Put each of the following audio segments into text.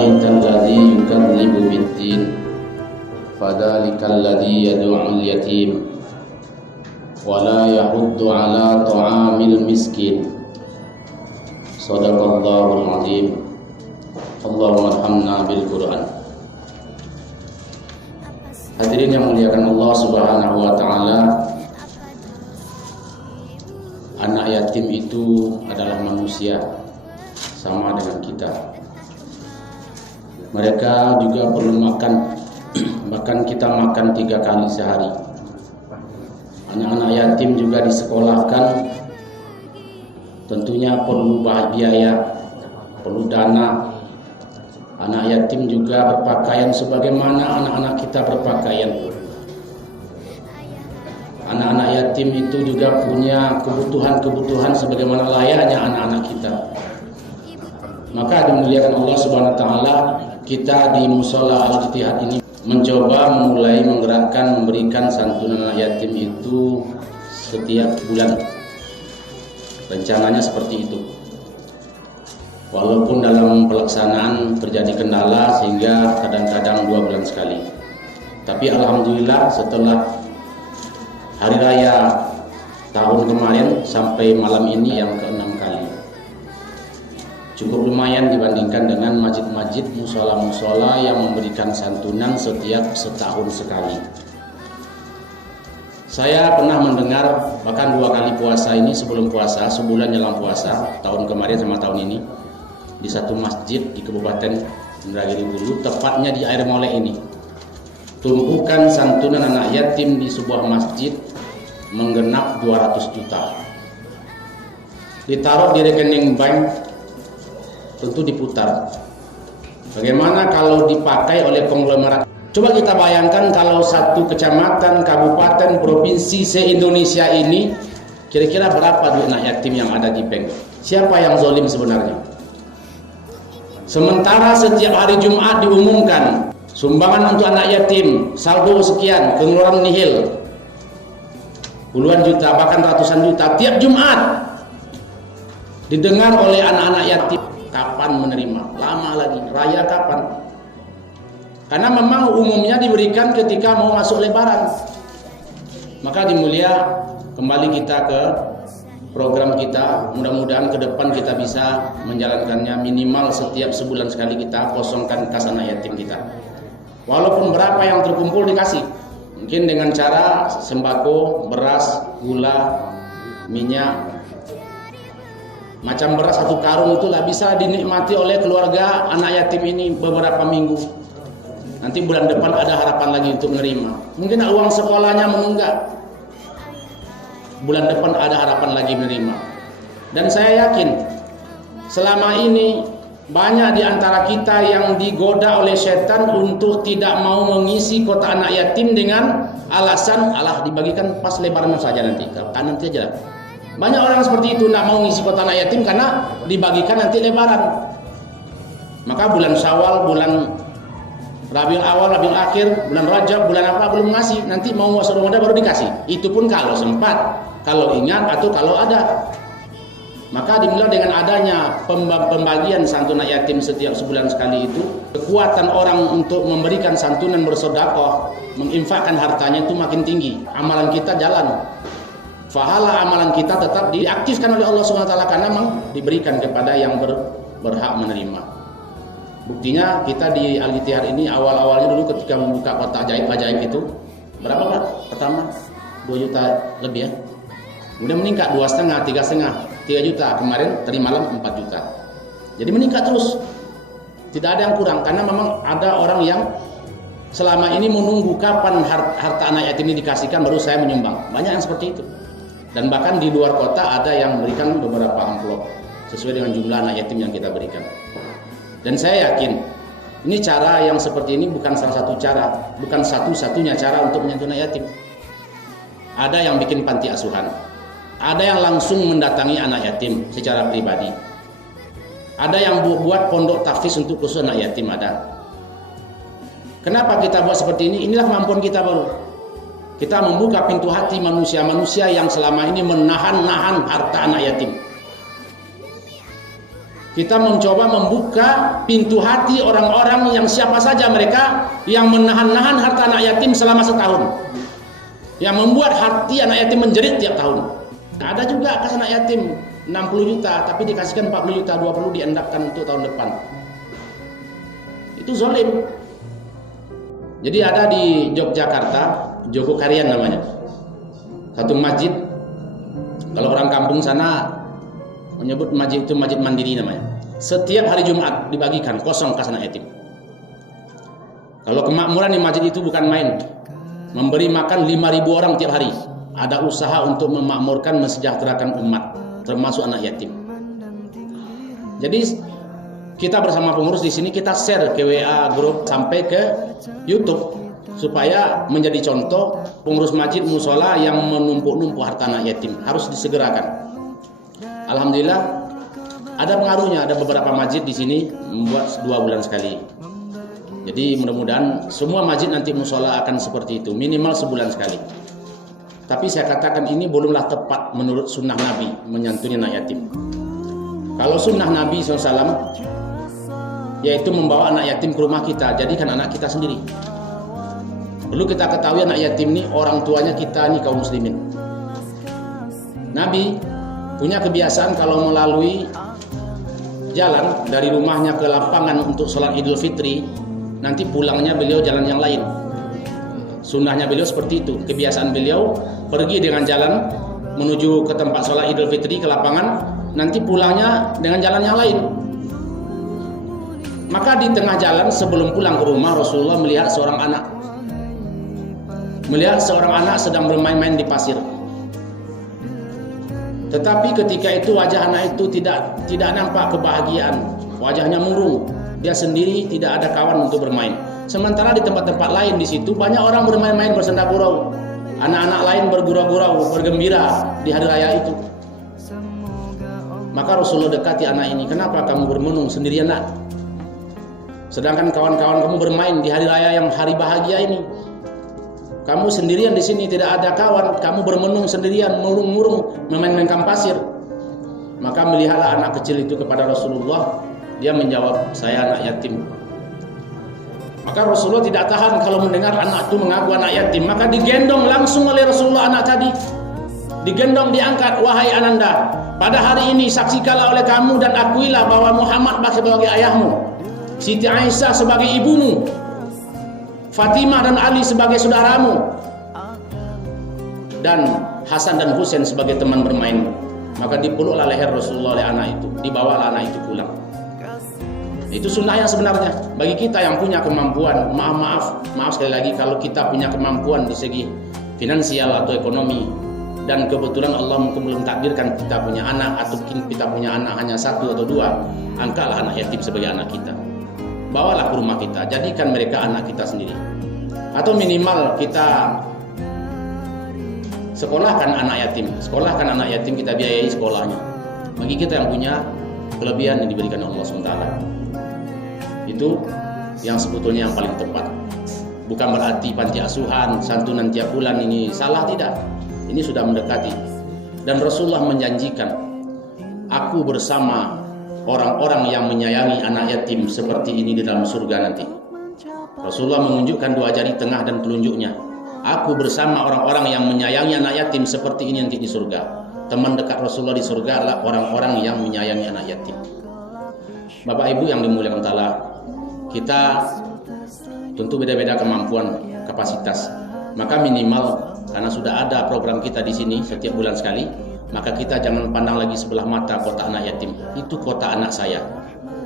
ara'aital ladzi yukadzibu biddin fadzalikal ladzi yad'ul yatim wa la yahuddu 'ala ta'amil miskin. Shadaqallahul azim. Allahumma arhamna bil Qur'an. Hadirin yang muliakan Allah Subhanahu wa taala, anak yatim itu adalah manusia sama dengan kita. Mereka juga perlu makan, bahkan kita makan 3 kali sehari. Anak-anak yatim juga disekolahkan, tentunya perlu biaya, perlu dana. Anak yatim juga berpakaian sebagaimana anak-anak kita berpakaian. Anak-anak yatim itu juga punya kebutuhan-kebutuhan sebagaimana layaknya anak-anak kita. Maka dimuliakan Allah Subhanahu wa taala, kita di Mushola Al-Ittihad ini mencoba mulai menggerakkan memberikan santunan anak yatim itu setiap bulan. Rencananya seperti itu. Walaupun dalam pelaksanaan terjadi kendala sehingga kadang-kadang 2 bulan sekali. Tapi alhamdulillah setelah hari raya tahun kemarin sampai malam ini yang ke-6 kali. Cukup lumayan dibandingkan dengan masjid-masjid, musola-musola yang memberikan santunan setiap setahun sekali. Saya pernah mendengar bahkan 2 kali puasa ini sebelum puasa, sebulan jelang puasa, tahun kemarin sama tahun ini, di satu masjid di Kabupaten Indragiri Hulu, tepatnya di Air Molek ini. Tumpukan santunan anak yatim di sebuah masjid menggenap 200 juta. Ditaruh di rekening bank, tentu diputar. Bagaimana kalau dipakai oleh konglomerat? Coba kita bayangkan kalau satu kecamatan, kabupaten, provinsi se-Indonesia ini kira-kira berapa duit anak yatim yang ada di bank? Siapa yang zalim sebenarnya? Sementara setiap hari Jumat diumumkan sumbangan untuk anak yatim, saldo sekian, pengeluaran nihil, puluhan juta bahkan ratusan juta tiap Jumat. Didengar oleh anak-anak yatim, kapan menerima? Lama lagi, raya kapan? Karena memang umumnya diberikan ketika mau masuk Lebaran. Maka dimulia kembali kita ke program kita, mudah-mudahan ke depan kita bisa menjalankannya minimal setiap sebulan sekali kita kosongkan kas anak yatim kita. Walaupun berapa yang terkumpul dikasih, mungkin dengan cara sembako, beras, gula, minyak. Macam beras 1 karung itulah bisa dinikmati oleh keluarga anak yatim ini beberapa minggu. Nanti bulan depan ada harapan lagi untuk menerima. Mungkin uang sekolahnya menunggak. Bulan depan ada harapan lagi menerima. Dan saya yakin selama ini banyak di antara kita yang digoda oleh setan untuk tidak mau mengisi kota anak yatim dengan alasan alah dibagikan pas Lebaran saja nanti aja. Banyak orang seperti itu tidak mau mengisi kota anak yatim karena dibagikan nanti Lebaran. Maka bulan Syawal, bulan Rabiul Awal, Rabiul Akhir, bulan Rajab, bulan apa belum ngasih, nanti mau masuk Ramadan baru dikasih. Itu pun kalau sempat, kalau ingat atau kalau ada. Maka dimulai dengan adanya pembagian santunan yatim setiap sebulan sekali itu, kekuatan orang untuk memberikan santunan bersedekah, menginfakkan hartanya itu makin tinggi. Amalan kita jalan. Pahala amalan kita tetap diaktifkan oleh Allah SWT karena memang diberikan kepada yang berhak menerima. Buktinya kita di Al-Ittihad ini awal-awalnya dulu ketika membuka kotak ajaib-ajaib itu berapa Pak? Pertama 2 juta lebih ya. Kemudian meningkat 2,5, 3,5, 3 juta. Kemarin tadi malam 4 juta. Jadi meningkat terus. Tidak ada yang kurang karena memang ada orang yang selama ini menunggu kapan harta anak yatim ini dikasihkan baru saya menyumbang. Banyak yang seperti itu. Dan bahkan di luar kota ada yang memberikan beberapa amplop sesuai dengan jumlah anak yatim yang kita berikan. Dan saya yakin ini cara yang seperti ini bukan salah satu cara, bukan satu-satunya cara untuk menyentuh anak yatim. Ada yang bikin panti asuhan, ada yang langsung mendatangi anak yatim secara pribadi, ada yang buat pondok tahfiz untuk khusus anak yatim ada. Kenapa kita buat seperti ini? Inilah kemampuan kita baru. Kita membuka pintu hati manusia-manusia yang selama ini menahan-nahan harta anak yatim. Kita mencoba membuka pintu hati orang-orang yang siapa saja mereka yang menahan-nahan harta anak yatim selama setahun, yang membuat hati anak yatim menjerit tiap tahun. Nah, ada juga kas anak yatim 60 juta tapi dikasihkan 40 juta, 20 diendapkan untuk tahun depan. Itu zalim. Jadi ada di Yogyakarta, Jogokarian namanya, satu masjid. Kalau orang kampung sana menyebut masjid itu masjid mandiri namanya. Setiap hari Jumat dibagikan kosong kas anak yatim. Kalau kemakmuran di masjid itu bukan main, memberi makan 5.000 orang tiap hari. Ada usaha untuk memakmurkan, mensejahterakan umat, termasuk anak yatim. Jadi kita bersama pengurus di sini kita share ke WA grup sampai ke YouTube supaya menjadi contoh pengurus masjid musola yang menumpuk-numpuk harta anak yatim harus disegerakan. Alhamdulillah ada pengaruhnya, ada beberapa masjid di sini membuat 2 bulan sekali. Jadi mudah-mudahan semua masjid nanti musola akan seperti itu, minimal sebulan sekali. Tapi saya katakan ini belumlah tepat menurut sunnah Nabi menyantuni anak yatim. Kalau sunnah Nabi SAW yaitu membawa anak yatim ke rumah kita, jadikan anak kita sendiri. Perlu kita ketahui anak yatim ini orang tuanya kita ini kaum muslimin. Nabi punya kebiasaan kalau melalui jalan dari rumahnya ke lapangan untuk sholat Idul Fitri, nanti pulangnya beliau jalan yang lain. Sunnahnya beliau seperti itu. Kebiasaan beliau pergi dengan jalan menuju ke tempat sholat Idul Fitri ke lapangan, nanti pulangnya dengan jalan yang lain. Maka di tengah jalan sebelum pulang ke rumah, Rasulullah melihat seorang anak sedang bermain-main di pasir. Tetapi ketika itu wajah anak itu tidak nampak kebahagiaan, wajahnya murung. Dia sendiri tidak ada kawan untuk bermain. Sementara di tempat-tempat lain di situ banyak orang bermain-main bersenda gurau. Anak-anak lain bergurau-gurau, bergembira di hari raya itu. Maka Rasulullah dekati anak ini, "Kenapa kamu bermenung sendirian, nak? Sedangkan kawan-kawan kamu bermain di hari raya yang hari bahagia ini. Kamu sendirian di sini, tidak ada kawan, kamu bermenung sendirian, murung-murung, memain-mainkan pasir." Maka melihatlah anak kecil itu kepada Rasulullah. Dia menjawab, "Saya anak yatim." Maka Rasulullah tidak tahan kalau mendengar anak itu mengaku anak yatim. Maka digendong langsung oleh Rasulullah anak tadi. Digendong, diangkat, "Wahai Ananda, pada hari ini saksikanlah oleh kamu dan akuilah bahwa Muhammad sebagai ayahmu, Siti Aisyah sebagai ibumu, Fatimah dan Ali sebagai saudaramu, dan Hasan dan Husain sebagai teman bermainmu." Maka dipeluklah leher Rasulullah oleh anak itu, dibawalah anak itu pulang. Itu sunnah yang sebenarnya. Bagi kita yang punya kemampuan, maaf sekali lagi, kalau kita punya kemampuan di segi finansial atau ekonomi, dan kebetulan Allah mungkin belum takdirkan kita punya anak, atau mungkin kita punya anak hanya 1 atau 2, angkatlah anak yatim sebagai anak kita. Bawalah ke rumah kita, jadikan mereka anak kita sendiri. Atau minimal kita sekolahkan anak yatim, kita biayai sekolahnya. Bagi kita yang punya kelebihan yang diberikan Allah SWT, itu yang sebetulnya yang paling tepat. Bukan berarti panti asuhan, santunan tiap bulan ini salah, tidak. Ini sudah mendekati. Dan Rasulullah menjanjikan, "Aku bersama orang-orang yang menyayangi anak yatim seperti ini di dalam surga nanti." Rasulullah menunjukkan 2 jari tengah dan telunjuknya. "Aku bersama orang-orang yang menyayangi anak yatim seperti ini nanti di surga." Teman dekat Rasulullah di surga adalah orang-orang yang menyayangi anak yatim. Bapak Ibu yang dimuliakan Allah, kita tentu beda-beda kemampuan, kapasitas. Maka minimal, karena sudah ada program kita di sini setiap bulan sekali, maka kita jangan pandang lagi sebelah mata kota anak yatim. Itu kota anak saya.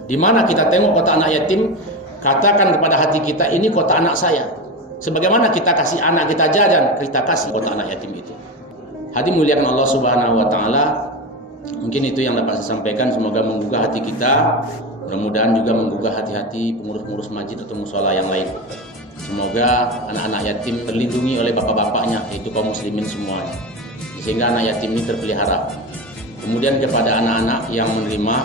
Di mana kita tengok kota anak yatim, katakan kepada hati kita, ini kota anak saya. Sebagaimana kita kasih anak kita jajan, kita kasih kota anak yatim itu. Hadirin muliakan Allah Subhanahu wa taala. Mungkin itu yang dapat saya sampaikan, semoga menggugah hati kita. Mudah-mudahan juga menggugah hati-hati pengurus-pengurus masjid atau musola yang lain. Semoga anak-anak yatim terlindungi oleh bapak-bapaknya, yaitu kaum muslimin semuanya, sehingga anak yatim ini terpelihara. Kemudian kepada anak-anak yang menerima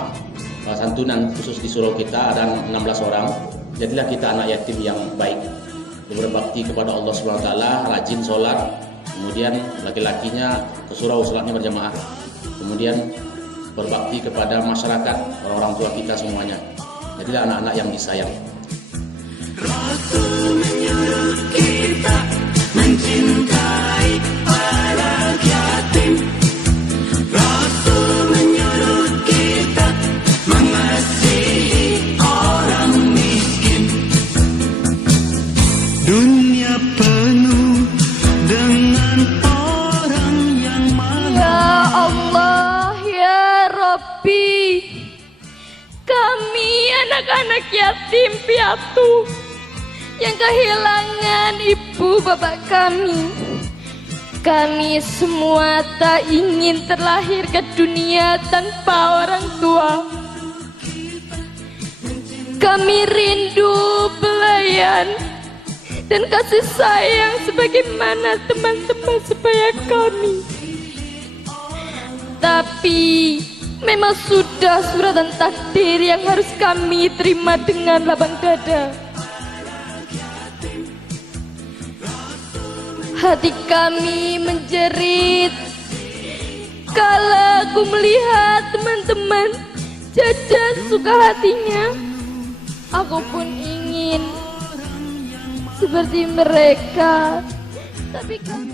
santunan khusus di surau kita ada 16 orang, jadilah kita anak yatim yang baik, berbakti kepada Allah SWT, rajin sholat. Kemudian laki-lakinya ke surau sholatnya berjamaah. Kemudian berbakti kepada masyarakat, orang-orang tua kita semuanya. Jadilah anak-anak yang disayang. Rasul menyuruh kita mencintai para yatim. Rasul menyuruh kita mengasihi orang miskin. Dunia penuh dengan orang yang malas. Ya Allah, ya Rabbi, kami anak-anak yatim piatu yang kehilangan ibu bapak kami. Kami semua tak ingin terlahir ke dunia tanpa orang tua. Kami rindu pelayan dan kasih sayang sebagaimana teman-teman sebaya kami. Tapi memang sudah suratan takdir yang harus kami terima dengan lapang dada. Hati kami menjerit kala aku melihat teman-teman jajan suka hatinya. Aku pun ingin seperti mereka, tapi kami